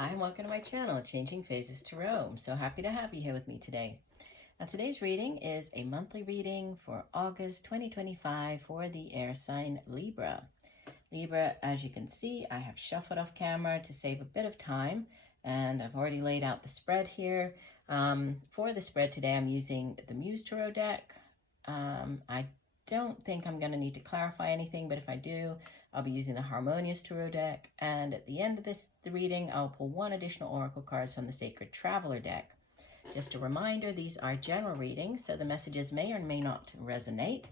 Hi, and welcome to my channel, Changing Phases Tarot. I'm so happy to have you here with me today. Now, today's reading is a monthly reading for August 2025 for the air sign Libra. Libra, as you can see, I have shuffled off camera to save a bit of time, and I've already laid out the spread here. For the spread today, I'm using the Muse Tarot deck. I don't think I'm going to need to clarify anything, but if I do, I'll be using the Harmonious Tarot deck, and at the end of the reading, I'll pull one additional oracle cards from the Sacred Traveler deck. Just a reminder, these are general readings, so the messages may or may not resonate.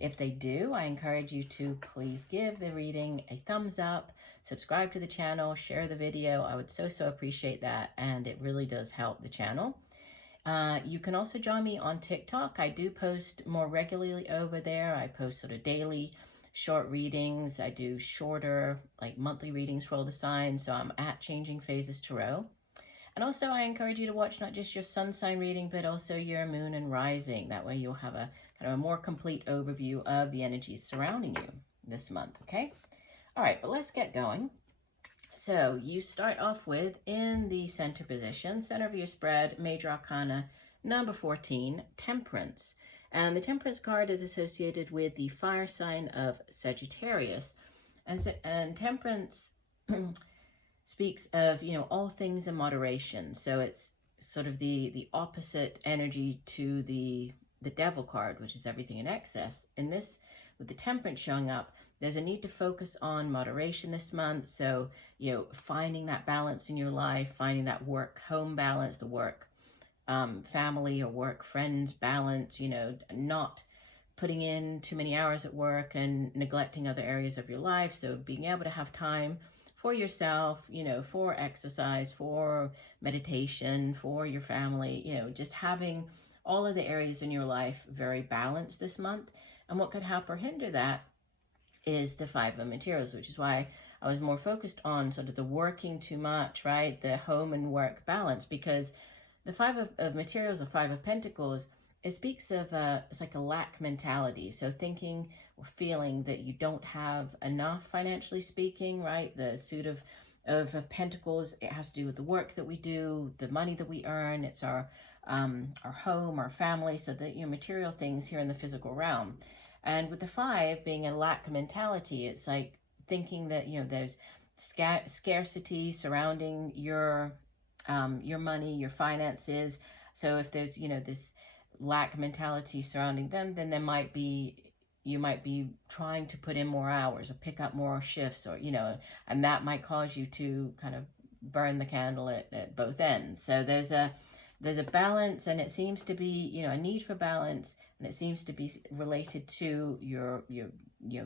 If they do, I encourage you to please give the reading a thumbs up, subscribe to the channel, share the video. I would so appreciate that, and it really does help the channel. You can also join me on TikTok. I do post more regularly over there. I post sort of daily short readings. I do shorter, like monthly readings for all the signs. So I'm at Changing Phases Tarot. And also I encourage you to watch not just your sun sign reading, but also your moon and rising. That way you'll have a kind of a more complete overview of the energies surrounding you this month, okay? All right, but let's get going. So you start off with, in the center position, center of your spread, Major Arcana number 14, Temperance. And the Temperance card is associated with the fire sign of Sagittarius. And Temperance speaks of, all things in moderation. So it's sort of the opposite energy to the Devil card, which is everything in excess. In this, with the Temperance showing up, there's a need to focus on moderation this month. So, finding that balance in your life, finding that work-home balance, the work family or work friends balance, not putting in too many hours at work and neglecting other areas of your life. So being able to have time for yourself, for exercise, for meditation, for your family, just having all of the areas in your life very balanced this month. And what could help or hinder that is the Five of Materials, which is why I was more focused on sort of the working too much, right? The home and work balance, because the Five of Materials or Five of Pentacles, it speaks of, it's like a lack mentality. So thinking or feeling that you don't have enough financially speaking, right? The suit of Pentacles, it has to do with the work that we do, the money that we earn. It's our home, our family, so that, material things here in the physical realm. And with the Five being a lack mentality, it's like thinking that, there's scarcity surrounding your money, your finances. So if there's, this lack mentality surrounding them, then you might be trying to put in more hours or pick up more shifts, or, and that might cause you to kind of burn the candle at both ends. So there's a balance, and it seems to be, a need for balance, and it seems to be related to your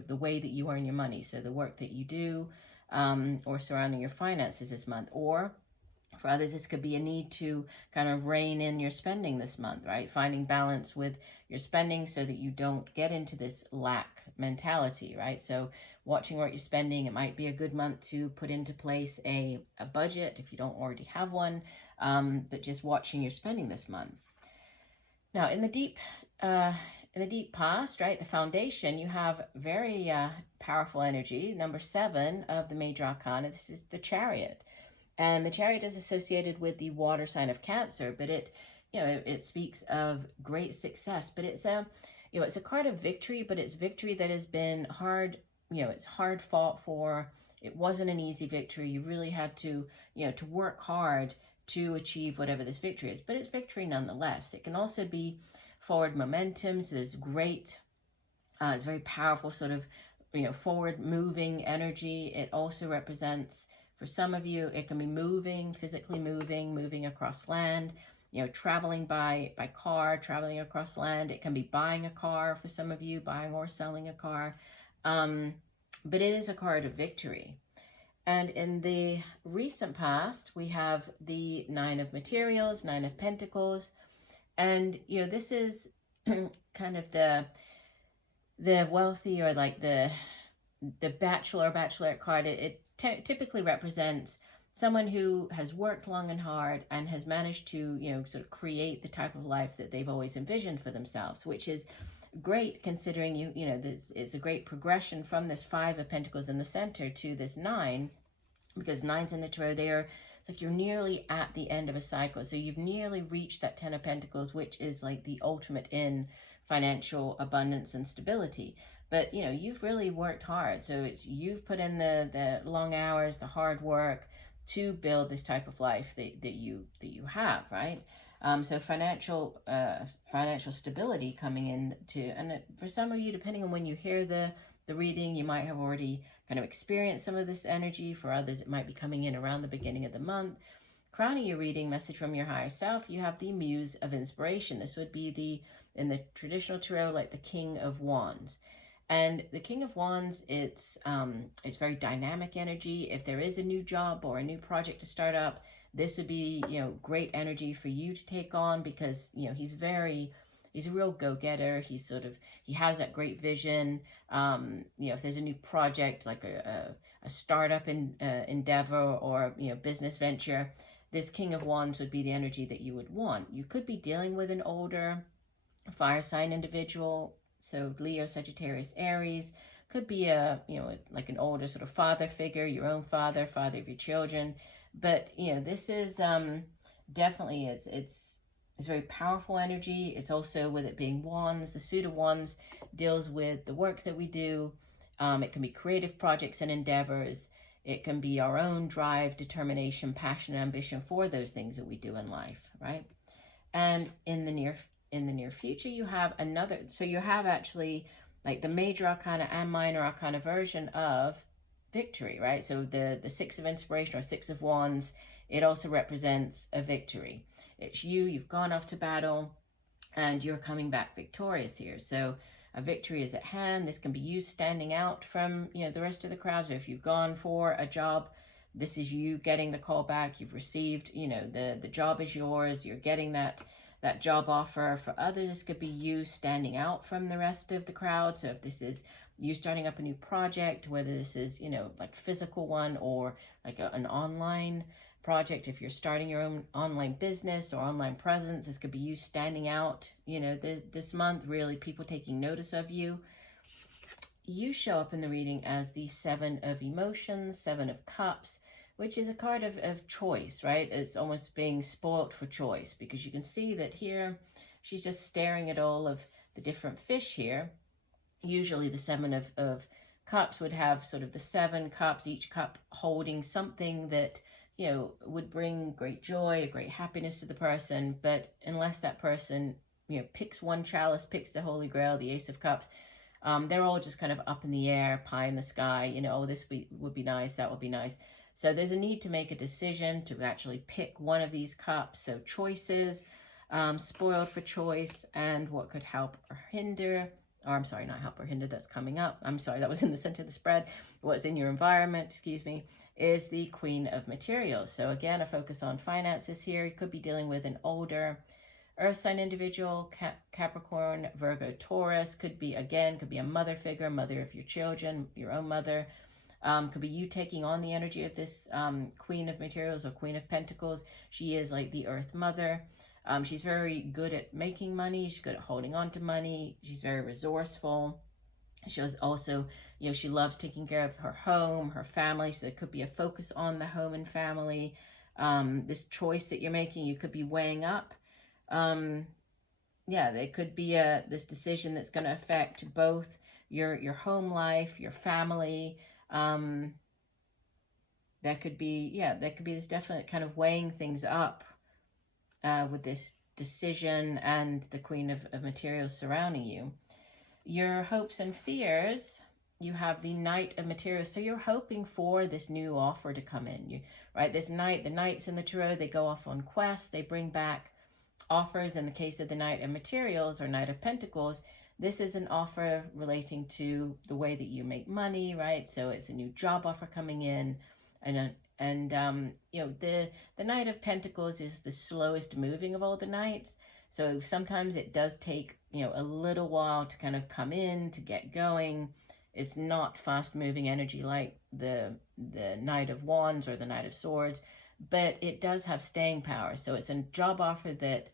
the way that you earn your money. So the work that you do, or surrounding your finances this month. Or for others, this could be a need to kind of rein in your spending this month, right? Finding balance with your spending so that you don't get into this lack mentality, right? So watching what you're spending, it might be a good month to put into place a budget if you don't already have one, but just watching your spending this month. Now, in the deep past, right, the foundation, you have very powerful energy. Number 7 of the Major Arcana, this is the Chariot. And the Chariot is associated with the water sign of Cancer, but it speaks of great success. But it's a card of victory, but it's victory that has been hard, it's hard fought for. It wasn't an easy victory. You really had to, to work hard to achieve whatever this victory is, but it's victory nonetheless. It can also be forward momentum. So there's great, it's very powerful sort of, forward moving energy. It also represents, for some of you, it can be moving, physically moving across land, traveling by car, traveling across land. It can be buying a car for some of you, buying or selling a car. But it is a card of victory. And in the recent past, we have the Nine of Materials, Nine of Pentacles. And, this is kind of the wealthy, or like the bachelor or bachelorette card. It typically represents someone who has worked long and hard and has managed to, sort of create the type of life that they've always envisioned for themselves, which is great considering this is a great progression from this Five of Pentacles in the center to this 9, because nines in the tarot, it's like you're nearly at the end of a cycle. So you've nearly reached that 10 of Pentacles, which is like the ultimate in financial abundance and stability. But, you know, you've really worked hard. So you've put in the long hours, the hard work to build this type of life that you have, right? So financial stability coming in and for some of you, depending on when you hear the reading, you might have already kind of experienced some of this energy. For others, it might be coming in around the beginning of the month. Crowning your reading, message from your higher self, you have the Muse of Inspiration. This would be in the traditional tarot, like the King of Wands. And the King of Wands, it's very dynamic energy. If there is a new job or a new project to start up, this would be, you know, great energy for you to take on, because, you know, he's a real go-getter. He has that great vision. You know, if there's a new project, like a startup endeavor or, you know, business venture, this King of Wands would be the energy that you would want. You could be dealing with an older fire sign individual. So Leo, Sagittarius, Aries, could be like an older sort of father figure, your own father of your children. But, you know, this is definitely, it's very powerful energy. It's also, with it being wands, the suit of wands deals with the work that we do. It can be creative projects and endeavors. It can be our own drive, determination, passion, and ambition for those things that we do in life, right? And in the near future, you have another, so you have actually like the major arcana and minor arcana version of victory, right? So the Six of Inspiration or Six of Wands, it also represents a victory. It's you've gone off to battle and you're coming back victorious here. So a victory is at hand. This can be you standing out from, you know, the rest of the crowd. So if you've gone for a job, this is you getting the call back. You've received, you know, the job is yours. You're getting that job offer. For others, this could be you standing out from the rest of the crowd. So if this is you starting up a new project, whether this is, you know, like physical one or like an online project, if you're starting your own online business or online presence, this could be you standing out, you know, this month, really people taking notice of you. You show up in the reading as the Seven of Emotions, Seven of Cups, which is a card of choice, right? It's almost being spoilt for choice, because you can see that here she's just staring at all of the different fish here. Usually the Seven of Cups would have sort of the 7 cups, each cup holding something that, you know, would bring great joy, great happiness to the person. But unless that person, you know, picks one chalice, picks the Holy Grail, the Ace of Cups, they're all just kind of up in the air, pie in the sky, you know, oh, this would be nice, that would be nice. So there's a need to make a decision to actually pick one of these cups. So choices, spoiled for choice, and what could help or hinder, or I'm sorry, not help or hinder, that's coming up. I'm sorry, that was in the center of the spread. What's in your environment, excuse me, is the Queen of Materials. So again, a focus on finances here. You could be dealing with an older Earth sign individual, Capricorn, Virgo, Taurus. Could be a mother figure, mother of your children, your own mother. Could be you taking on the energy of this Queen of Materials or Queen of Pentacles. She is like the Earth Mother. She's very good at making money. She's good at holding on to money. She's very resourceful. She was also, you know, she loves taking care of her home, her family. So there could be a focus on the home and family. This choice that you're making, you could be weighing up. Yeah, there could be this decision that's going to affect both your home life, your family. There could be this definite kind of weighing things up with this decision and the Queen of Materials surrounding you. Your hopes and fears, you have the Knight of Materials. So you're hoping for this new offer to come in, right? This knight, the knights in the tarot, they go off on quests. They bring back offers. In the case of the Knight of Materials or Knight of Pentacles, this is an offer relating to the way that you make money, right? So it's a new job offer coming in, and you know, the Knight of Pentacles is the slowest moving of all the knights. So sometimes it does take, you know, a little while to kind of come in, to get going. It's not fast moving energy like the Knight of Wands or the Knight of Swords, but it does have staying power. So it's a job offer that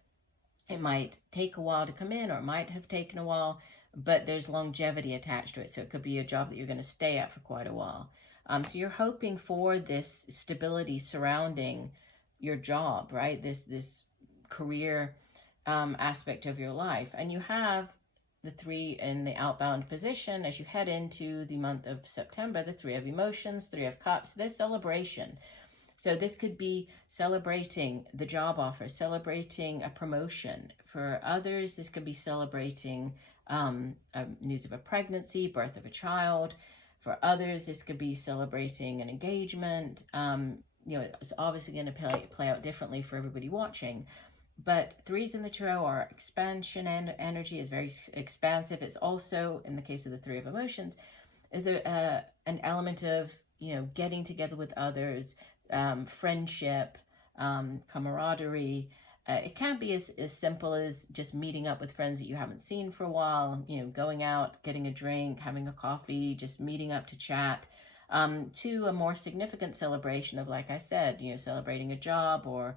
it might take a while to come in, or it might have taken a while, but there's longevity attached to it. So it could be a job that you're going to stay at for quite a while. So you're hoping for this stability surrounding your job, right? This career aspect of your life. And you have the 3 in the outbound position as you head into the month of September, the 3 of emotions, 3 of cups, there's celebration. So this could be celebrating the job offer, celebrating a promotion. For others, this could be celebrating news of a pregnancy, birth of a child. For others, this could be celebrating an engagement. It's obviously going to play out differently for everybody watching. But 3s in the tarot are expansion, and energy is very expansive. It's also, in the case of the 3 of emotions, is an element of, getting together with others, friendship, camaraderie. It can be as simple as just meeting up with friends that you haven't seen for a while, going out, getting a drink, having a coffee, just meeting up to chat, to a more significant celebration of, like I said, celebrating a job, or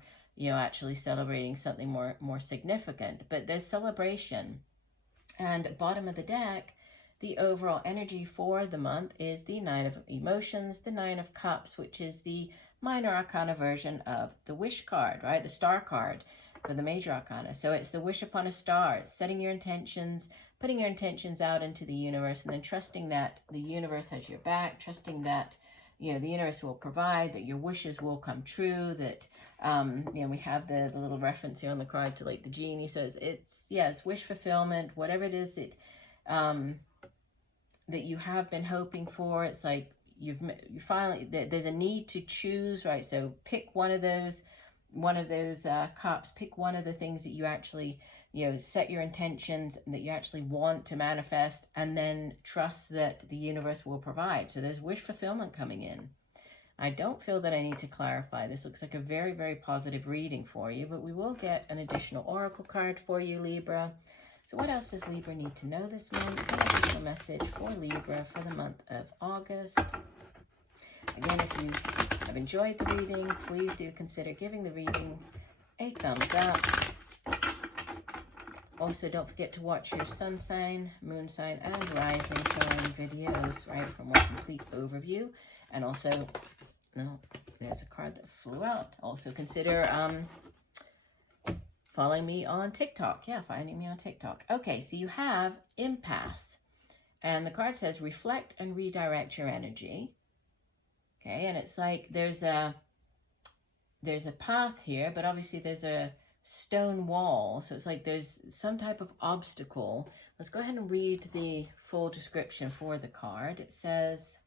actually celebrating something more significant. But there's celebration. And bottom of the deck, the overall energy for the month is the 9 of emotions, the 9 of cups, which is the minor arcana version of the wish card, right? The star card for the major arcana. So it's the wish upon a star. It's setting your intentions, putting your intentions out into the universe, and then trusting that the universe has your back, trusting that the universe will provide, that your wishes will come true, that we have the little reference here on the card to like the genie. So it's wish fulfillment, whatever it is that that you have been hoping for. It's like you finally, there's a need to choose, right? So pick one of those cups, pick one of the things that you actually set your intentions and that you actually want to manifest, and then trust that the universe will provide. So there's wish fulfillment coming in. I don't feel that I need to clarify. This looks like a very, very positive reading for you, but we will get an additional oracle card for you, Libra. So what else does Libra need to know this month? An additional message for Libra for the month of August. Again, if you have enjoyed the reading, please do consider giving the reading a thumbs up. Also, don't forget to watch your sun sign, moon sign, and rising sign videos, right, for a more complete overview. And also, no, there's a card that flew out. Also consider following me on TikTok. Yeah, finding me on TikTok. Okay, so you have impasse. And the card says reflect and redirect your energy. Okay, and it's like there's a path here, but obviously there's a stone wall. So it's like there's some type of obstacle. Let's go ahead and read the full description for the card. It says,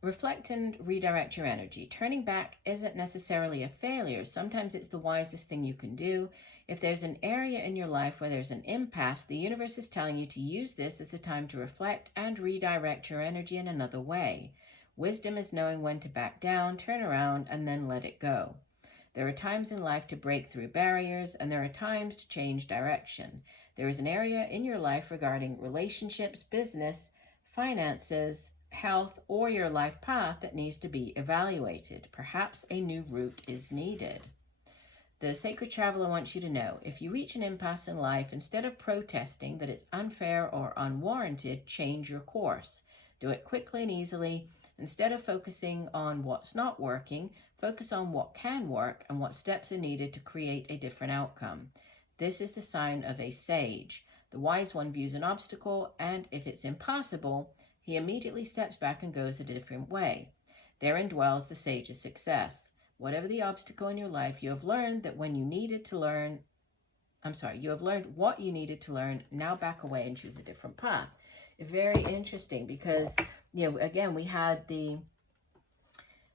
reflect and redirect your energy. Turning back isn't necessarily a failure. Sometimes it's the wisest thing you can do. If there's an area in your life where there's an impasse, the universe is telling you to use this as a time to reflect and redirect your energy in another way. Wisdom is knowing when to back down, turn around, and then let it go. There are times in life to break through barriers, and there are times to change direction. There is an area in your life regarding relationships, business, finances, health, or your life path that needs to be evaluated. Perhaps a new route is needed. The Sacred Traveler wants you to know, if you reach an impasse in life, instead of protesting that it's unfair or unwarranted, change your course. Do it quickly and easily. Instead of focusing on what's not working, focus on what can work and what steps are needed to create a different outcome. This is the sign of a sage. The wise one views an obstacle, and if it's impossible, he immediately steps back and goes a different way. Therein dwells the sage's success. Whatever the obstacle in your life, you have learned that when you needed to learn, you have learned what you needed to learn. Now back away and choose a different path. Very interesting because, again, we had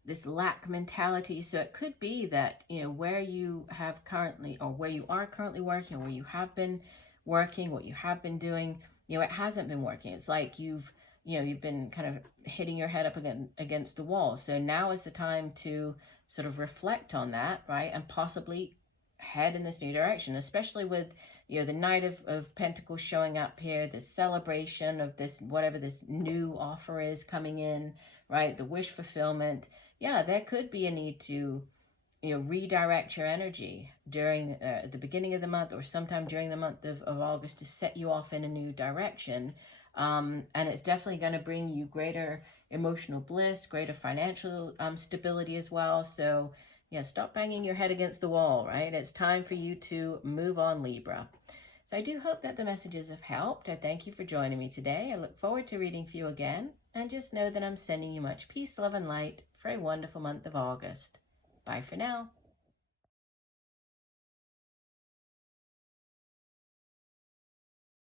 this lack mentality. So it could be that, where you have currently, or where you are currently working, or where you have been working, what you have been doing, it hasn't been working. It's like you've been kind of hitting your head up against the wall. So now is the time to sort of reflect on that, right? And possibly head in this new direction, especially with, the Knight of Pentacles showing up here, this celebration of this, whatever this new offer is coming in, right? The wish fulfillment. Yeah, there could be a need to redirect your energy during the beginning of the month or sometime during the month of August to set you off in a new direction. And it's definitely going to bring you greater emotional bliss, greater financial stability as well. So yeah, stop banging your head against the wall, right? It's time for you to move on, Libra. So I do hope that the messages have helped. I thank you for joining me today. I look forward to reading for you again. And just know that I'm sending you much peace, love, and light for a wonderful month of August. Bye for now.